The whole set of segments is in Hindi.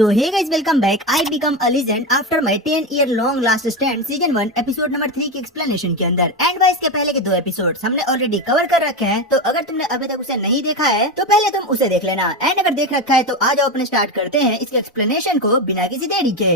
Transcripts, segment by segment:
So hey guys, welcome back. I become a legend after my 10-year long last stand season 1 episode number 3 के एक्सप्लेनेशन के अंदर। एंड भाई इसके पहले के 2 एपिसोड्स हमने ऑलरेडी कवर कर रखे हैं, तो अगर तुमने अभी तक उसे नहीं देखा है तो पहले तुम उसे देख लेना। एंड अगर देख रखा है तो आ जाओ अपने स्टार्ट करते हैं इसके एक्सप्लेनेशन को बिना किसी देरी के।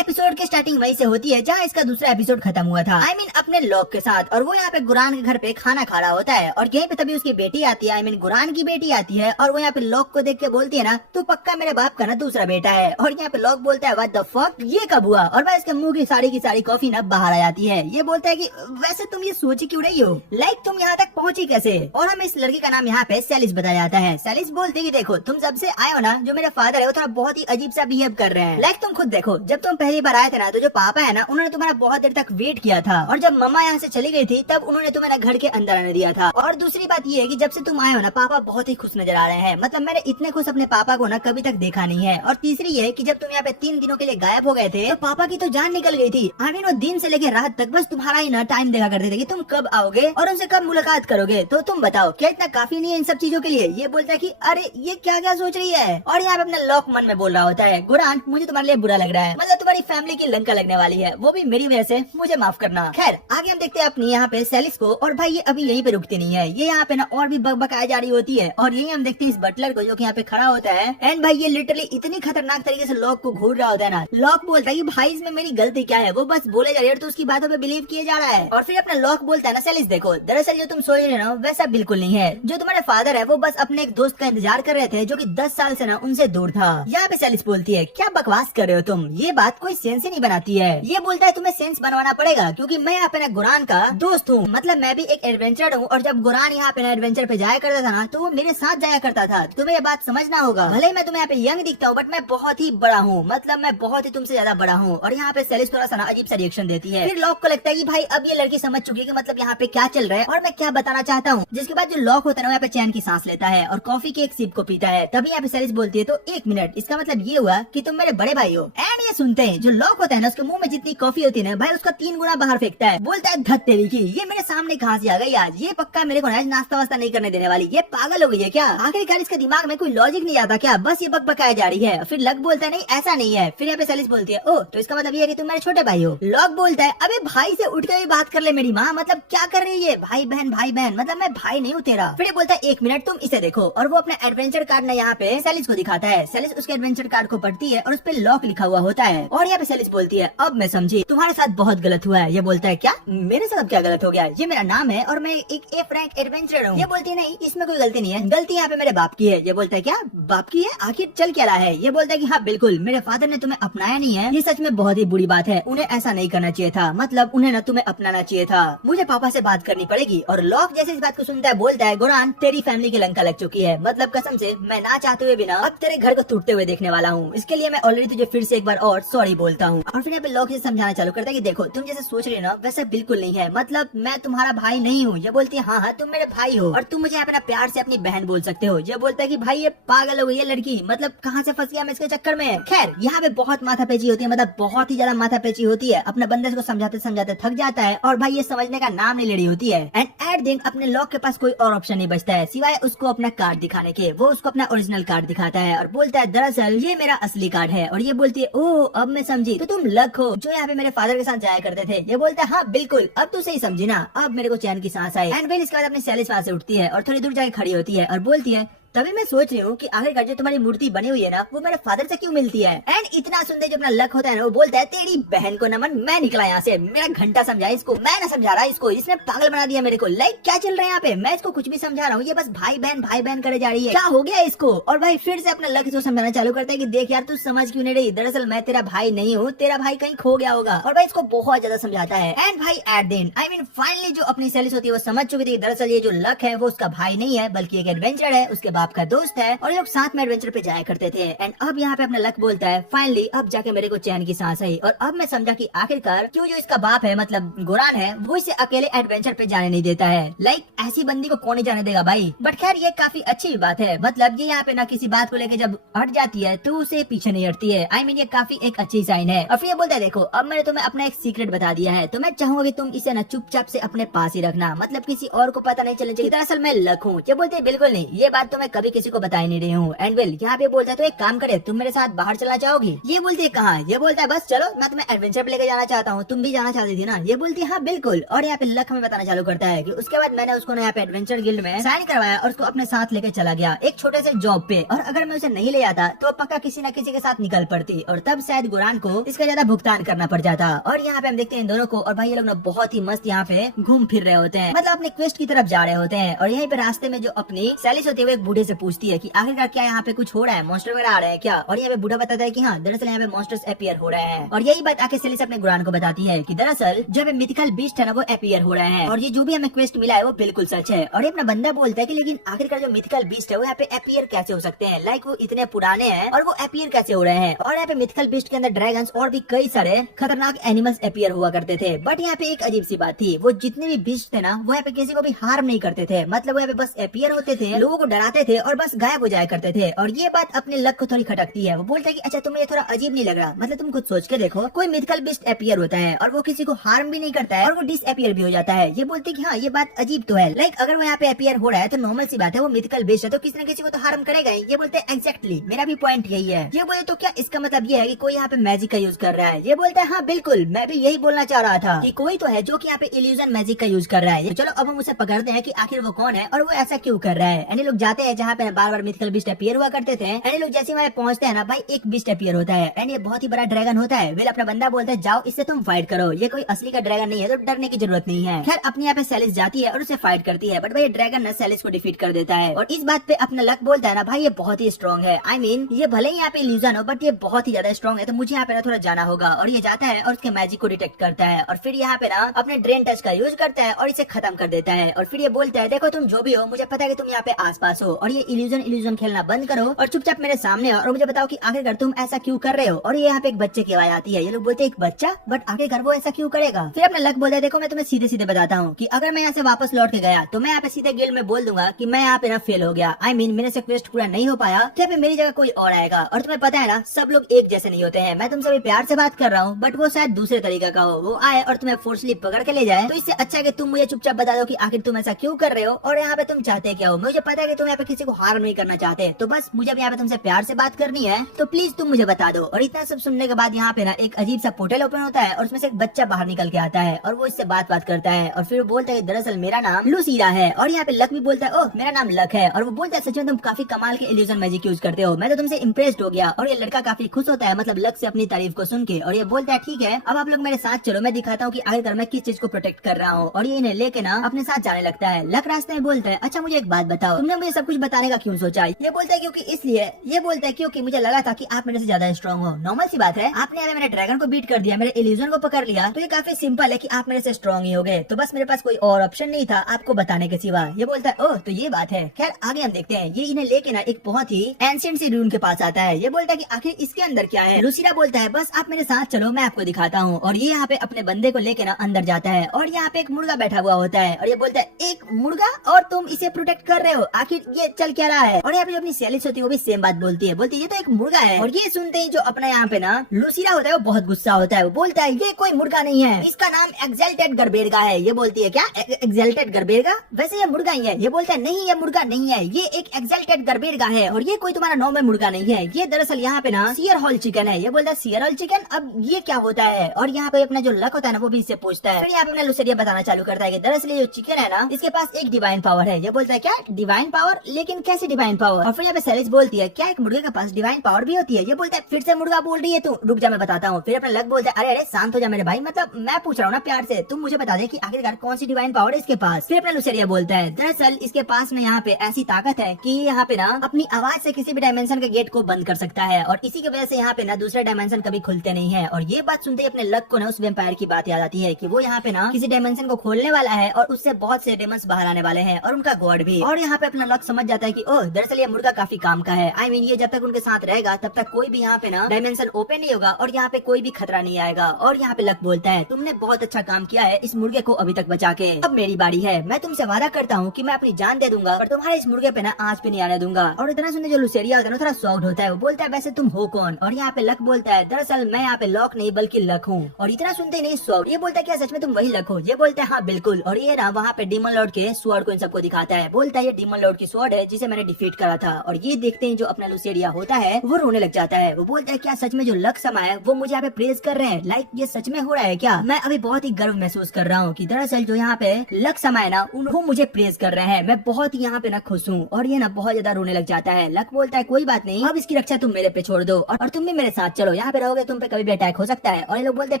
एपिसोड की स्टार्टिंग वही से होती है जहाँ इसका दूसरा एपिसोड खत्म हुआ था। I mean अपने लॉक के साथ, और वो यहाँ पे गुरान के घर पे खाना खा रहा होता है और यहीं पे तभी उसकी बेटी आती है। I mean गुरान की बेटी आती है और वो यहाँ पे लॉक को देख के बोलती है ना, तू पक्का मेरे बाप का ना दूसरा बेटा है। और यहाँ पे लॉक बोलता है व्हाट द फक, ये कब हुआ? और भाई इसके मुंह की सारी कॉफी ना बाहर आ जाती है। ये बोलता है कि वैसे तुम ये सोच क्यों रही हो, लाइक तुम यहाँ तक पहुँची कैसे? और हमें इस लड़की का नाम यहाँ पे सेलिस बताया जाता है। सेलिस बोलते कि देखो तुम जब से आए हो ना, जो मेरे फादर है वो थोड़ा बहुत ही अजीब सा बिहेव कर रहे हैं। लाइक तुम खुद देखो, जब तुम पहली बार आए थे ना तो जो पापा है ना उन्होंने तुम्हारा बहुत देर तक वेट किया था, और जब मम्मा यहाँ से चली गई थी तब उन्होंने तुम्हें ना घर के अंदर आने दिया था। और दूसरी बात ये है कि जब से तुम आए हो ना पापा बहुत ही खुश नजर आ रहे हैं। मतलब मैंने इतने खुश अपने पापा को ना कभी तक देखा नहीं है। और तीसरी ये कि जब तुम यहाँ पे 3 दिनों के लिए गायब हो गए थे तो पापा की तो जान निकल गई थी। आई मीन वो दिन से लेकर रात तक बस तुम्हारा ही ना टाइम देखा करते थे कि तुम कब आओगे और उनसे कब मुलाकात करोगे। तो तुम बताओ क्या इतना काफी नहीं है इन सब चीजों के लिए? ये बोलता है कि अरे ये क्या क्या सोच रही है। और यहाँ पे अपना लॉक मन में बोल रहा होता है, गुरान मुझे तुम्हारे लिए बुरा लग रहा है, मतलब तुम्हारी फैमिली की लंका लगने वाली है, वो भी मेरी वजह से, मुझे माफ करना। खैर आगे हम देखते हैं अपनी यहाँ पे सेलिस को। और भाई ये अभी यहीं पे रुकती नहीं है, ये यहाँ पे ना और भी बकबकाई जा रही होती है। और यही हम देखते हैं इस बटलर को जो कि यहाँ पे खड़ा होता है। एंड भाई ये लिटरली इतनी खतरनाक तरीके से लॉक को घूर रहा होता है ना। लॉक बोलता है कि भाई इसमें मेरी गलती क्या है, वो बस बोले जा रही है तो उसकी बातों पे बिलीव किए जा रहा है। और फिर अपना लॉक बोलता है ना, सेलिस देखो दरअसल जो तुम सोच रहे हो वैसा बिल्कुल नहीं है। जो तुम्हारे फादर है वो बस अपने एक दोस्त का इंतजार कर रहे थे जो कि 10 साल से ना उनसे दूर था। यहाँ पे सेलिस बोलती है क्या बकवास कर रहे हो तुम, ये बात कोई सेंस ही नहीं बनाती है। ये बोलता है तुम्हें सेंस बनवाना पड़ेगा क्योंकि मैं यहाँ पे ना गुरान का दोस्त हूँ, मतलब मैं भी एक एडवेंचर हूँ। और जब गुरान यहाँ पे ना एडवेंचर पे जाया करता था ना तो वो मेरे साथ जाया करता था। तुम्हें ये बात समझना होगा। भले मैं तुम्हें यहाँ पे यंग दिखता हूँ बट मैं बहुत ही बड़ा हूँ, मतलब मैं बहुत ही तुमसे ज्यादा बड़ा हूँ। और यहाँ पे सेलिस थोड़ा सा ना अजीब सा रिएक्शन देती है। फिर लॉक को लगता है कि भाई अब ये लड़की समझ चुकी है कि मतलब यहाँ पे क्या चल रहा है और मैं क्या बताना चाहता हूँ। जिसके बाद जो लॉक होता है ना यहाँ पे चैन की सांस लेता है और कॉफी के एक सिप को पीता है। तभी यहाँ पे सेलिस बोलती है तो 1 मिनट, इसका मतलब ये हुआ कि तुम मेरे बड़े भाई हो। एंड ये सुनते हैं जो लॉक होता है ना उसके मुंह में जितनी कॉफी होती है ना भाई उसका 3 गुना बाहर फेंकता है। बोलता है धत तेरी की, ये मेरे सामने कहाँ से आ गई आज, ये पक्का मेरे को नाश्ता वास्ता नहीं करने देने वाली, ये पागल हो गई है क्या? आखिरकार इसके दिमाग में कोई लॉजिक नहीं आता क्या, बस ये बकबकाई जा रही है। फिर लॉक बोलता है नहीं ऐसा नहीं है। फिर यहाँ पे सेलिस बोलती है ओ तो इसका मतलब ये है कि तुम मेरे छोटे भाई हो। लॉक बोलता है अबे भाई से उठ के भी बात कर ले मेरी माँ, मतलब क्या कर रही है? भाई बहन मतलब मैं भाई नहीं हूँ तेरा। फिर ये बोलता है 1 मिनट तुम इसे देखो। और वो अपना एडवेंचर कार्ड ना यहाँ पे सेलिस को दिखाता है। सेलिस उसके एडवेंचर कार्ड को पढ़ती है और उस पे लॉक लिखा हुआ होता है। और यहाँ पे सेलिस बोलती है अब मैं समझी, तुम्हारे साथ बहुत गलत हुआ है। ये बोलता है क्या मेरे साथ क्या गलत हो गया? ये मेरा नाम है और मैं एक ए फ्रैंक एडवेंचरर हूँ। ये बोलती है नहीं इसमें कोई गलती नहीं है, गलती यहाँ पे मेरे बाप की है। ये बोलता है क्या बाप की है, आखिर चल क्या रहा है? ये बोलता है कि हाँ बिल्कुल, मेरे फादर ने तुम्हें अपनाया नहीं है, ये सच में बहुत ही बुरी बात है, उन्हें ऐसा नहीं करना चाहिए था, मतलब उन्हें ना तुम्हें अपनाना चाहिए था, मुझे पापा से बात करनी पड़ेगी। और लॉक जैसे इस बात को सुनता है बोलता है गुरान तेरी फैमिली की लंका लग चुकी है, मतलब कसम से मैं ना चाहते हुए भी ना अब तेरे घर को टूटते हुए देखने वाला हूँ, इसके लिए मैं ऑलरेडी तुझे फिर से एक बार और सॉरी बोलता हूँ। और फिर यहाँ पे लॉक से समझाना चालू करता है कि देखो तुम जैसे सोच रहे हो ना वैसे बिल्कुल नहीं है, मतलब मैं तुम्हारा भाई नहीं हूँ। ये बोलती है हाँ तुम मेरे भाई हो और तुम मुझे यहाँ पे ना प्यार से अपनी बहन बोल सकते हो। ये बोलता है कि भाई ये पागल हो गई है लड़की, मतलब कहाँ से फंस गया मैं इसके चक्कर में। खैर यहाँ पे बहुत माथापेची होती है, मतलब बहुत ही ज्यादा माथापेची होती है। अपने बंदे को समझाते समझाते थक जाता है और भाई ये समझने का नाम नहीं ले रही होती है। एंड एट दिन अपने लॉक के पास कोई और ऑप्शन नहीं बचता है सिवाय उसको अपना कार्ड दिखाने के। वो उसको अपना ओरिजिनल कार्ड दिखाता है और बोलता है दरअसल ये मेरा असली कार्ड है। और ये बोलती है ओह अब मैं समझी, तो तुम लक हो जो यहाँ पे मेरे फादर के साथ जाया करते थे। ये बोलता है हाँ बिल्कुल, अब तू सही समझी ना, अब मेरे को चैन की सांस आई। एंड फिर इसके बाद अपनी सेलिस वहाँ से उठती है और थोड़ी दूर जाके खड़ी होती है और बोलती है तभी मैं सोच रही हूँ कि आखिरकार जो तुम्हारी मूर्ति बनी हुई है ना वो मेरे फादर से क्यों मिलती है। एंड इतना सुनते जो अपना लक होता है ना वो बोलता है तेरी बहन को नमन, मैं निकला यहाँ से, मेरा घंटा समझा इसको, मैं ना समझा रहा इसको, इसने पागल बना दिया मेरे को। लाइक क्या चल रहा है यहाँ पे, मैं इसको कुछ भी समझा रहा हूँ, ये बस भाई बहन करे जा रही है, क्या हो गया इसको? और भाई फिर से अपना लक इसको समझाना चालू करता है कि देख यार तू समझ क्यों नहीं रही, दरअसल मैं तेरा भाई नहीं हूँ, तेरा भाई कहीं खो गया होगा। और भाई इसको बहुत ज्यादा समझाता है। एंड भाई एट दिन आई मीन फाइनली जो अपनी सेलिस होती है वो समझ चुकी थी दरअसल ये जो लक है वो उसका भाई नहीं है बल्कि एक एडवेंचर है, उसके बाप का दोस्त है और लोग साथ में एडवेंचर पे जाया करते थे। एंड अब यहाँ पे अपना लक बोलता है फाइनली अब जाके मेरे को चैन की सांस आई और अब मैं समझा कि आखिरकार क्यों जो इसका बाप है मतलब गुरान है वो इसे अकेले एडवेंचर पे जाने नहीं देता है। लाइक ऐसी बंदी को कौन नहीं जाने देगा भाई। बट खैर ये काफी अच्छी बात है, मतलब ये यहाँ पे ना किसी बात को लेके जब हट जाती है तो उसे पीछे नहीं हटती है। आई मीन ये काफी एक अच्छी साइन है। और फिर ये बोलता है देखो अब मैंने तुम्हें अपना एक सीक्रेट बता दिया है तो मैं चाहूंगा कि तुम इसे ना चुपचाप से अपने पास ही रखना, मतलब किसी और को पता नहीं चलना चाहिए दरअसल मैं लक हूँ। ये बोलते बिल्कुल नहीं, ये बात तो मैं कभी किसी को बता ही नहीं रही हूँ। एंड वेल यहाँ पे बोलता है तो एक काम करे, तुम मेरे साथ बाहर चला जाओगी? ये बोलती है कहाँ? ये बोलता है बस चलो, मैं तुम्हें एडवेंचर पे लेके जाना चाहता हूँ, तुम भी जाना चाहती थी ना? ये बोलती है हाँ बिल्कुल। और यहाँ पे लक हमें बताना चालू करता है कि उसके बाद मैंने उसको यहाँ पे एडवेंचर गिल्ड में साइन करवाया और उसको अपने साथ लेके चला गया एक छोटे से जॉब पे। और अगर मैं उसे नहीं ले आता तो पक्का किसी न किसी के साथ निकल पड़ती और तब शायद गुरान को इसका ज्यादा भुगतान करना पड़ जाता। और यहाँ पे हम देखते हैं इन दोनों को, और भाई ये लोग ना बहुत ही मस्त यहाँ पे घूम फिर रहे होते हैं, मतलब अपने क्वेस्ट की तरफ जा रहे होते हैं। और यहीं पे रास्ते में जो अपनी सैलिस होती है वो एक बूढ़े से पूछती है कि आखिरकार क्या यहाँ पे कुछ हो रहा है, मॉन्स्टर वगैरह आ रहे हैं क्या? और यहाँ पे बूढ़ा बताता है कि हाँ दरअसल यहाँ पे मॉन्स्टर्स अपीयर हो रहे हैं। और यही बात आके सैलिस अपने गुरान को बताती है कि दरअसल जो मिथिकल बीस्ट है ना वो अपीयर हो रहे हैं और ये जो भी हमें क्वेस्ट मिला है वो बिल्कुल सच है। और अपना बंदा बोलता है कि लेकिन आखिरकार जो मिथिकल बीस्ट है वो यहाँ पे अपीयर कैसे हो सकते हैं, लाइक वो इतने पुराने हैं और वो अपीयर कैसे हो रहे हैं? और यहाँ पे मिथिकल बीस्ट के अंदर ड्रैगन्स और भी कई सारे खतरनाक एनिमल्स अपीयर हुआ करते थे। बट यहाँ पे एक अजीब सी बात थी, वो जितने भी बीस्ट थे ना वो यहाँ पे किसी को भी हार्म नहीं करते थे, मतलब वो यहाँ पे बस अपीयर होते थे, लोगों को डराते थे और बस गायब हो जाया करते थे। और ये बात अपने लक को थोड़ी खटकती है। वो बोलता है कि अच्छा तुम्हें ये थोड़ा अजीब नहीं लग रहा? मतलब तुम खुद सोच के देखो, कोई मिथिकल बीस्ट अपीयर होता है और वो किसी को हार्म भी नहीं करता है और वो डिसअपीयर भी हो जाता है। ये बोलते कि हाँ ये बात अजीब तो है, लाइक अगर वो यहाँ पे अपीयर हो रहा है तो नॉर्मल सी बात है, वो मिथिकल बीस्ट है तो किसी न किसी को तो हार्म करेगा ही। ये बोलते हैं एग्जैक्टली, मेरा भी पॉइंट यही है। ये बोले तो क्या इसका मतलब ये है कि कोई यहाँ पे मैजिक का यूज कर रहा है? ये बोलता है हाँ बिल्कुल, मैं भी यही बोलना चाह रहा था कि कोई तो है जो कि यहाँ पे इल्यूजन मैजिक का यूज कर रहा है। तो चलो अब हम उसे पकड़ते हैं कि आखिर वो कौन है और वो ऐसा क्यों कर रहा है। एंड लोग जाते हैं जहाँ पे बार बार मिथिकल बीस्ट अपीयर हुआ करते थे। एंड लोग जैसे वहाँ पहुंचते हैं ना भाई एक बीस्ट अपीयर होता है एंड ये बहुत ही बड़ा ड्रैगन होता है। वेल अपना बंदा बोलता है जाओ इससे तुम फाइट करो, ये कोई असली का ड्रैगन नहीं है तो डरने की जरूरत नहीं है। खैर अपने यहाँ पे सैलिस जाती है और उसे फाइट करती है, बट भाई ड्रैगन ना सैलिस को डिफीट कर देता है। और इस बात पे अपना लक बोलता है ना भाई ये बहुत ही स्ट्रॉन्ग है, आई मीन ये भले ही यहाँ पे इल्यूजन हो बट ये बहुत ही ज्यादा स्ट्रॉन्ग है, तो मुझे यहाँ पे ना थोड़ा जाना होगा। और ये जाता है और उसके मैजिक को डिटेक्ट करता है और फिर यहाँ पे ना अपने ड्रेन टच का यूज करता है और इसे खत्म कर देता है। और फिर ये बोलता है देखो तुम जो भी हो मुझे पता है कि तुम यहाँ पे आसपास हो और ये इल्यूजन खेलना बंद करो और चुपचाप मेरे सामने आओ और मुझे बताओ कि आखिरकार तुम ऐसा क्यों कर रहे हो। और ये यहाँ पे एक बच्चे की आवाज आती है। ये लोग बोलते हैं एक बच्चा, बट आखिरकार वो ऐसा क्यों करेगा? फिर अपना लक बोलता है देखो मैं तुम्हें सीधे सीधे बताता हूँ कि अगर मैं यहाँ से वापस लौट के गया तो मैं यहाँ पे सीधे गिल्ड में बोल दूंगा कि मैं यहाँ पे ना फेल हो गया, आई मीन मेरे से क्वेस्ट पूरा नहीं हो पाया, तो यहाँ पे मेरी जगह कोई और आएगा। और तुम्हें पता है ना सब लोग एक जैसे नहीं होते हैं, मैं तुमसे भी प्यार से बात कर रहा हूँ बट वो शायद दूसरे तरीके का हो, वो आए और तुम्हें फोर्सली पकड़ के ले जाए। तो इससे अच्छा है कि तुम मुझे चुपचाप बता दो कि आखिर तुम ऐसा क्यों कर रहे हो और यहाँ पे तुम चाहते क्या हो। मुझे पता है कि तुम यहाँ पे किसी को हार्म नहीं करना चाहते, तो बस मुझे यहाँ पे तुमसे प्यार से बात करनी है, तो प्लीज तुम मुझे बता दो। और इतना सब सुनने के बाद यहाँ पे ना एक अजीब सा पोर्टल ओपन होता है और उसमें से एक बच्चा बाहर निकल के आता है और वो इससे बात करता है और फिर वो बोलता है दरअसल मेरा नाम लुसीरा है। और यहाँ पे लक भी बोलता है ओह मेरा नाम लक है। और वो बोलता है सच में तुम काफी कमाल के इल्यूजन मैजिक यूज करते हो, मैं तो तुमसे इम्प्रेस्ड हो गया। और ये लड़का काफी खुश होता है, मतलब लक से अपनी तारीफ को सुन के। और ये बोलता है ठीक है अब आप लोग मेरे साथ चलो, मैं दिखाता हूँ कि आखिरकार मैं किस चीज को प्रोटेक्ट कर रहा हूँ। और ये इन्हें लेके ना अपने साथ जाने लगता है। लक रास्ते में बोलता है अच्छा मुझे एक बात बताओ, तुमने मुझे सब कुछ बताने का क्यों सोचा? ये बोलता है क्योंकि इसलिए, ये बोलता है क्योंकि मुझे लगा था कि आप मेरे से ज्यादा स्ट्रॉन्ग हो। नॉर्मल सी बात है, आपने अगर मेरे ड्रैगन को बीट कर दिया, मेरे इल्यूजन को पकड़ लिया, तो ये काफी सिंपल है कि आप मेरे से स्ट्रॉन्ग ही हो गए, तो बस मेरे पास कोई और ऑप्शन नहीं था आपको बताने के सिवा। ये बोलता है ओह तो ये बात है। खैर आगे हम देखते हैं। ये इन्हें लेके ना एक बहुत ही एंशिएंट सी रून के पास आता है। ये बोलता है कि आखिर इसके अंदर क्या है? लुसीरा बोलता है बस आप मेरे साथ चलो मैं आपको दिखाता हूँ। और ये यहाँ पे अपने बंदे को लेके ना अंदर जाता है और यहाँ पे एक मुर्गा बैठा हुआ होता है और ये बोलता है एक मुर्गा और तुम इसे प्रोटेक्ट कर रहे हो, आखिर ये चल क्या रहा है? और यहाँ पे अपनी सैलिस होती है वो भी सेम बात बोलती है, बोलती है ये तो एक मुर्गा है। और ये सुनते ही जो अपना यहाँ पे ना लुसीरा होता है वो बहुत गुस्सा होता है। वो बोलता है ये कोई मुर्गा नहीं है, इसका नाम एक्सल्टेड गरबेरगा है। ये बोलती है क्या एक्सल्टेड गरबेरगा? वैसे ये मुर्गा ही है। ये बोलता है नहीं ये मुर्गा नहीं है, ये एक एक्सल्टेड गरबेरगा है और ये कोई तुम्हारा नॉर्मल मुर्गा नहीं है, ये दरअसल यहाँ पे ना सियर हॉल चिकन है। ये बोलता है सियर हॉल चिकन, अब ये क्या होता है? और यहाँ पे अपना जो लक होता है ना वो भी इससे पूछता है। फिर यहाँ पे अपना लुसेरिया बताना चालू करता है कि दरअसल ये जो चिकन है ना इसके पास एक डिवाइन पावर है। ये बोलता है क्या डिवाइन पावर, लेकिन कैसे डिवाइन पावर? और फिर यहाँ पे सैलिस बोलती है क्या एक मुर्गे के पास डिवाइन पावर भी होती है? ये बोलता है फिर से मुर्गा बोल रही है तू, रुक जा मैं बताता हूँ। फिर अपना लक बोलता है अरे अरे शांत हो जा मेरे भाई, मतलब मैं पूछ रहा हूँ ना प्यार से, तुम मुझे बता दे कि आखिरकार कौन सी डिवाइन पावर है इसके पास। फिर अपना लुसेरिया बोलता है दरअसल इसके पास में यहाँ पे ऐसी ताकत है कि यहाँ पे ना अपनी आवाज से किसी भी डायमेंशन के गेट को बंद कर सकता है और इसी की वजह से यहाँ पे ना दूसरे डायमेंशन कभी खुलते नहीं है। और ये बात सुनते ही अपने लक को ना उस वेम्पायर की बात याद आती है कि वो यहाँ पे ना किसी डायमेंशन को खोलने वाला है और उससे बहुत से डेमंस बाहर आने वाले हैं और उनका गॉड भी। और यहाँ पे अपना लक समझ जाता है कि ओह दरअसल ये मुर्गा काफी काम का है, आई मीन ये जब तक उनके साथ रहेगा तब तक कोई भी यहाँ पे ना डायमेंशन ओपन नहीं होगा और यहाँ पे कोई भी खतरा नहीं आएगा। और यहाँ पे लक बोलता है तुमने बहुत अच्छा काम किया है इस मुर्गे को अभी तक बचा के, अब मेरी बारी है, मैं तुमसे वादा करता हूँ कि मैं अपनी जान दे दूंगा पर तुम्हारे इस मुर्गे पे ना आँच पे नहीं आने दूंगा। और इतना सुनने जो लुसेरिया होता है ना थोड़ा शॉक्ड होता है। वो बोलता है वैसे तुम हो कौन? और यहाँ पे लक बोलता है दरअसल मैं यहाँ पे लॉक नहीं बल्कि लक हूँ। और इतना सुनते नहीं शॉक्ड। ये बोलता है क्या सच में तुम वही लक हो? ये बोलता है हाँ बिल्कुल। और ये ना वहाँ पे डीमन लॉर्ड के स्वॉर्ड को इन सबको दिखाता है, बोलता है ये डीमन लॉर्ड की स्वॉर्ड है जिसे मैंने डिफीट करा था। और ये देखते हैं जो अपना लुसेरिया होता है वो रोने लग जाता है। वो बोलता है क्या सच में जो लक समा है वो मुझे यहाँ पे प्रेज कर रहे हैं, लाइक ये सच में हो रहा है क्या? मैं अभी बहुत ही गर्व महसूस कर रहा हूँ कि दरअसल जो यहाँ पे लक समा है ना वो मुझे प्रेज कर रहे हैं। मैं बहुत ही यहाँ पे ना खुश हूँ। और ये ना बहुत ज्यादा रोने लग जाता है। लक बोलता है कोई बात नहीं, अब इसकी रक्षा तुम मेरे पे छोड़ दो और तुम भी मेरे साथ चलो, यहाँ पे रहोगे तुम पे कभी भी अटैक हो सकता है। और ये लोग बोलते हैं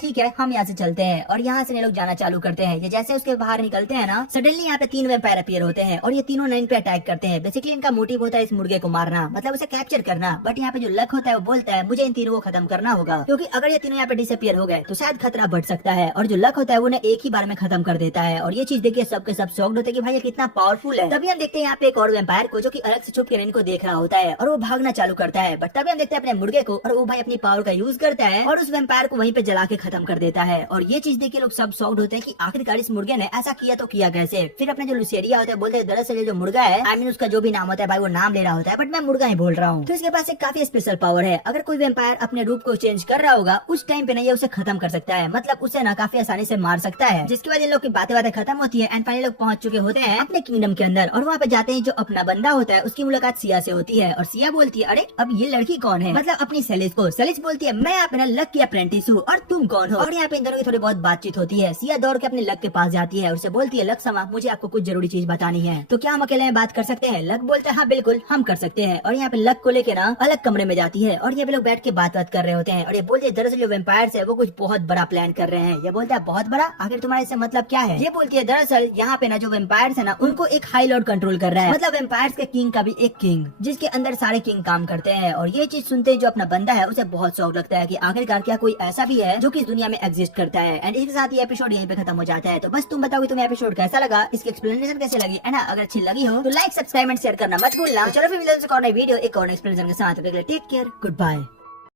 ठीक है हम यहाँ से चलते हैं। और यहाँ से ये लोग जाना चालू करते हैं। ये जैसे उसके बाहर निकलते हैं ना सडनली यहाँ पे 3 वैम्पायर अपीयर होते हैं और ये तीनों नाइन पे अटैक करते हैं। बेसिकली इनका मोटिव होता है इस मुर्गे को मारना, मतलब उसे कैप्चर करना। बट यहाँ पे जो लक होता है वो बोलता है मुझे इन तीनों को खत्म करना होगा, क्योंकि अगर ये तीनों यहाँ पे डिसअपियर हो गए तो शायद खतरा बढ़ सकता है। और जो लक होता है वो उन्हें एक ही बार में खत्म कर देता है। और ये चीज देखिए सबके सब शॉक्ड होते हैं कि भाई ये कितना पावरफुल है। तभी हम देखते हैं यहाँ पे एक और वैम्पायर को जो कि अलग से छुप कर इनको देख रहा होता है और वो भागना चालू करता है। बट तभी हम देखते हैं अपने मुर्गे को और वो भाई अपनी पावर का यूज करता है और उस वैम्पायर को वहीं पे जला के खत्म कर देता है। और ये चीज देख के लोग सब शॉक्ड होते हैं कि आखिरकार इस मुर्गे ने ऐसा किया तो किया कैसे। फिर अपने जो लुसेरिया होता है बोलते हैं दरअसल जो मुर्गा है आई मीन उसका जो भी नाम होता है भाई वो नाम ले रहा होता है बट मैं मुर्गा ही बोल रहा हूँ। तो इसके पास एक काफी स्पेशल पावर है। अगर कोई वैम्पायर अपने रूप को चेंज कर रहा होगा उस टाइम पे ना ये उसे खत्म कर सकता है, मतलब उसे ना काफी आसानी से मार सकता है। जिसके बाद इन लोग की बातें खत्म होती है एंड फाइनली लोग पहुंच चुके होते हैं अपने किंगडम के अंदर। और वहाँ पे जाते हैं जो अपना बंदा होता है उसकी मुलाकात सिया से होती है। और सिया बोलती है अरे अब ये लड़की कौन है, मतलब अपनी सेलिस को। सेलिस बोलती है मैं यहाँ पे ना लक की अप्रेंटिस हूँ और तुम कौन हो। और यहाँ पे इन दोनों की थोड़ी बहुत बातचीत होती है। सिया दौड़ के अपने लक के पास जाती है और उसे बोलती है लक समा मुझे आपको कुछ जरूरी चीज बतानी है, तो क्या हम अकेले में बात कर सकते हैं? लक बोलता है हाँ बिल्कुल हम कर सकते हैं। और यहाँ पे लक को लेके ना अलग कमरे में जाती है और ये लोग बैठ के बात कर रहे होते हैं। और ये बोलते हैं दरअसल जो वैम्पायर्स है वो कुछ बहुत बड़ा प्लान कर रहे हैं। ये बोलता है बहुत बड़ा, आखिर तुम्हारा इससे मतलब क्या है? ये बोलती है दरअसल यहाँ पे ना जो वैम्पायर्स है ना उनको एक हाई लॉर्ड कंट्रोल कर रहा है, मतलब वैम्पायर्स के किंग का भी एक किंग जिसके अंदर सारे किंग काम करते हैं। और ये चीज सुनते हैं जो अपना बंदा है उसे बहुत शौक लगता है कि आखिरकार क्या कोई ऐसा भी है जो कि इस दुनिया में एग्जिस्ट करता है। एंड इसके साथ ये एपिसोड यहीं पे खत्म हो जाता है। तो बस तुम बताओ कि तुम्हें एपिसोड कैसा लगा, इसकी एक्सप्लेनेशन कैसे लगी है ना। अगर अच्छी लगी हो तो लाइक सब्सक्राइब एंड शेयर करना मत भूलना। तो चलो फिर मिलते हैं एक और नई वीडियो एक और एक्सप्लेनेशन के साथ। Take care, good bye.